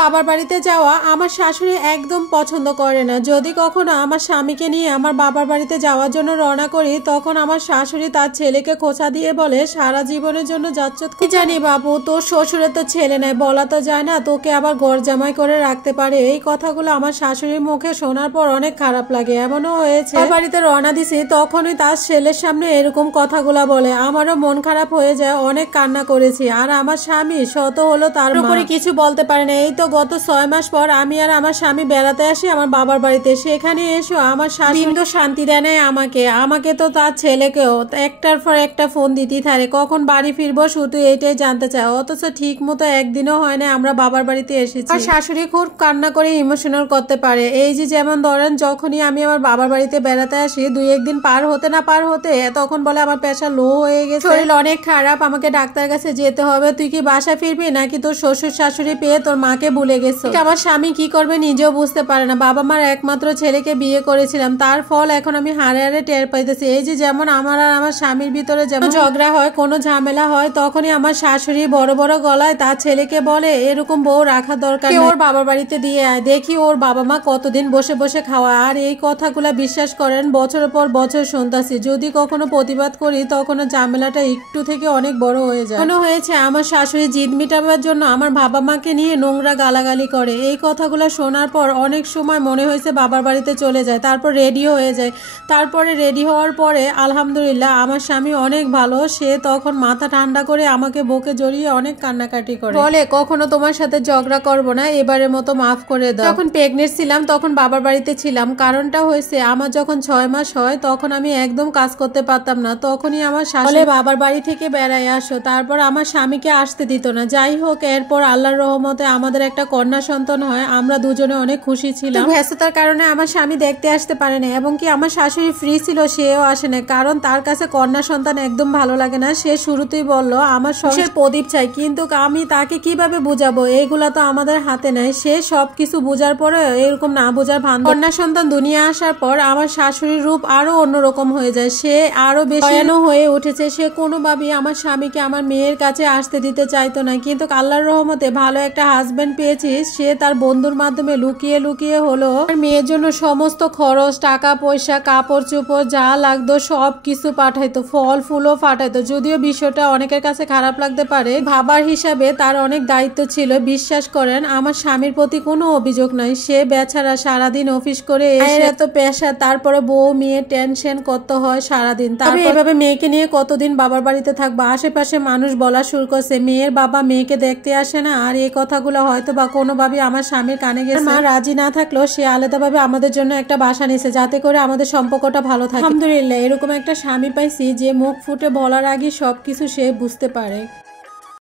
বাবার বাড়িতে যাওয়া আমার শাশুড়ি একদম পছন্দ করে না। যদি কখনো আমার স্বামীকে নিয়ে আমার বাবার বাড়িতে যাওয়ার জন্য রওনা করি, তখন আমার শাশুড়ি তার ছেলেকে খোঁচা দিয়ে বলে, সারা জীবনের জন্য যাচ্ছ। কি জানি বাবু, তোর শ্বশুরের তো ছেলে নাই, বলা তো যায় না, তোকে আবার ঘর জামাই করে রাখতে পারে। এই কথাগুলো আমার শাশুড়ির মুখে শোনার পর অনেক খারাপ লাগে। এমনও হয়েছে বাড়িতে রওনা দিছি, তখনই তার ছেলের সামনে এরকম কথাগুলা বলে। আমারও মন খারাপ হয়ে যায়, অনেক কান্না করেছি। আর আমার স্বামী শত হলো তার উপরে কিছু বলতে পারে না। এই তো গত 6 মাস পর আমি আর আমার স্বামী বেড়াতে আসি আমার বাবার বাড়িতে। সেখানে এসো আমার স্বামী তো শান্তি দেয় নাই আমাকে তো তার ছেলেকেও একটার পর একটা ফোন দিতেই থাকে, কখন বাড়ি ফিরবো শুধু এইটাই জানতে চায়। অথচ ঠিক মতো একদিনও হয় না আমরা বাবার বাড়িতে এসেছি। আর শাশুড়ি খুব কান্না করে ইমোশনাল করতে পারে। এই যে যেমন ধরেন, যখনই আমি আমার বাবার বাড়িতে বেড়াতে আসি, 2-1 দিন পার হতে তখন বলে আমার প্রেশার লো হয়ে গেছে, শরীর অনেক খারাপ, আমাকে ডাক্তার কাছে যেতে হবে। তুই কি বাসা ফিরবি নাকি তোর শ্বশুর শাশুড়ি পেয়ে তোর মাকে ভুলে গেছো? আমার স্বামী কি করবে নিজেও বুঝতে পারে না। বাবা মার একমাত্র ছেলেকে বিয়ে করেছিলাম, তার ফল এখন আমি হারে হারে টের পাইতেছি। এই যে যেমন আমার আর আমার স্বামীর ভিতরে যেমন ঝগড়া হয়, কোনো ঝামেলা হয়, তখনই আমার শাশুড়ি বড় বড় গলায় তার ছেলেকে বলে, এরকম বউ রাখা দরকার, ওর বাবার বাড়িতে দিয়ে আয়, দেখি ওর বাবা মা কতদিন বসে বসে খাওয়া। আর এই কথাগুলা বিশ্বাস করেন বছরের পর বছর শুনতাছি। যদি কখনো প্রতিবাদ করি, তখনও ঝামেলাটা একটু থেকে অনেক বড় হয়ে যায়। মনে হয়েছে আমার শাশুড়ি জিদ মিটাবার জন্য আমার বাবা মাকে নিয়ে নোংরা গালাগালি করে। এই কথাগুলো শোনার পর অনেক সময় মনে হয়েছে বাবার বাড়িতে চলে যায়, তারপর রেডি হয়ে যায়। তারপরে রেডি হওয়ার পরে আলহামদুলিল্লাহ আমার স্বামী অনেক ভালো, সে তখন মাথা ঠান্ডা করে আমাকে বুকে জড়িয়ে অনেক কান্নাকাটি করে, বলে কখনো তোমার সাথে ঝগড়া করবো না, এবারের মতো মাফ করে দাও। যখন প্রেগনেন্ট ছিলাম তখন বাবার বাড়িতে ছিলাম। কারণটা হয়েছে আমার যখন 6 মাস হয় তখন আমি একদম কাজ করতে পারতাম না। তখনই আমার শাশুড়ি বাবার বাড়ি থেকে বেড়ায় আসো, তারপর আমার স্বামীকে আসতে দিত না। যাই হোক, এরপর আল্লাহর রহমতে আমাদের একটা কন্যা সন্তান হয়। আমরা দুজনে অনেক খুশি ছিলাম। ব্যস্ততার কারণে আমার স্বামী দেখতে আসতে পারে না, এবং কি আমার শাশুড়ি ফ্রি ছিল, সেও আসে না, কারণ তার কাছে কন্যা সন্তান একদম ভালো লাগে না। সে শুরুতেই বলল আমার সংসার প্রদীপ চাই, কিন্তু আমি তাকে কিভাবে বুঝাবো, এইগুলা তো আমাদের হাতে নাই। সে সবকিছু বুঝার পরে এরকম না বোঝার ভান। কন্যা সন্তান দুনিয়া আসার পর আমার শাশুড়ির রূপ আরো অন্যরকম হয়ে যায়, সে আরো বেশি ভয়ানক হয়ে উঠেছে। সে কোনোভাবেই আমার স্বামীকে আমার মেয়ের কাছে আসতে দিতে চাইতো না, কিন্তু আল্লাহর রহমতে ভালো একটা হাজবেন্ড পেয়েছি। সে তার বন্ধুর মাধ্যমে লুকিয়ে লুকিয়ে হলো মেয়ের জন্য সমস্ত খরচ, টাকা পয়সা, কাপড় চোপড় যা লাগতো সব কিছু পাঠাইতো, ফল ফুলও পাঠাইতো। যদিও বিষয়টা অনেকের কাছে খারাপ লাগতে পারে, ভাবার হিসাবে তার অনেক দায়িত্ব ছিল। বিশ্বাস করেন আমার স্বামীর প্রতি কোনো অভিযোগ নাই। সে বেচারা সারাদিন অফিস করে এত পেশা, তারপরে বউ মেয়ে টেনশন করতে হয় সারাদিন। তারপর এভাবে মেয়েকে নিয়ে কতদিন বাবার বাড়িতে থাকবো? আশেপাশে মানুষ বলা শুরু করছে মেয়ের বাবা মেয়েকে দেখতে আসে না। আর এই কথাগুলো হয়তো বা কোনোভাবে আমার স্বামীর কানে গেছে। মা রাজি না থাকলেও সে আলাদাভাবে আমাদের জন্য একটা বাসা নিছে, যাতে করে আমাদের সম্পর্কটা ভালো থাকে। আলহামদুলিল্লাহ, এরকম একটা স্বামী পাইছি যে মুখ ফুটে বলার আগে সবকিছু সে বুঝতে পারে।